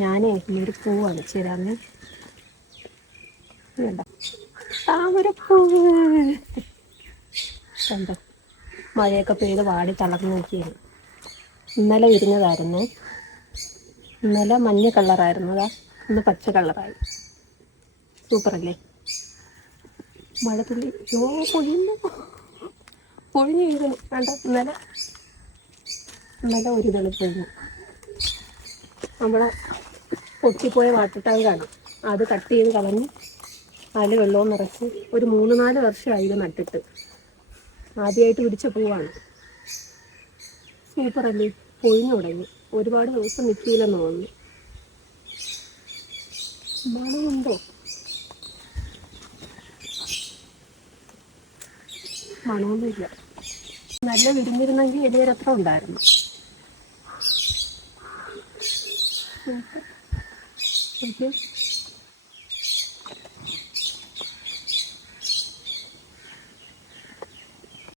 ഞാനേ ഒരു പൂ കാണിച്ചു തരാമേ. വേണ്ട, താമരപ്പൂവ് കണ്ടോ, മഴയൊക്കെ പെയ്ത് വാടി തളർന്നു നോക്കിയാണ്. ഇന്നലെ വിരിഞ്ഞതായിരുന്നു. ഇന്നലെ മഞ്ഞ കളറായിരുന്നതാ, ഇന്ന് പച്ച കളറായി. സൂപ്പറല്ലേ? മഴത്തുള്ളി പൊഴിയുന്നു, പൊഴിഞ്ഞു വീഴുന്നു. വേണ്ട, ഇന്നലെ ഒരു തെളിപ്പൊഴിഞ്ഞു. നമ്മളെ പൊട്ടിപ്പോയ വാട്ടർ ടാങ്കാണ്, അത് കട്ട് ചെയ്ത് കളഞ്ഞ് അതിൽ വെള്ളവും നിറച്ച് ഒരു 3-4 വർഷമായി ഇത് നട്ടിട്ട്. ആദ്യമായിട്ട് പിടിച്ച പൂവാണ്. സൂപ്പറല്ലേ? പൊഴിഞ്ഞു തുടങ്ങി. ഒരുപാട് ദിവസം നിൽക്കില്ലെന്ന് തോന്നുന്നു. മണമുണ്ടോ? മണമൊന്നുമില്ല. നല്ല വിരിഞ്ഞിരുന്നെങ്കിൽ എലിയരത്ര ഉണ്ടായിരുന്നു. ഓക്കെ.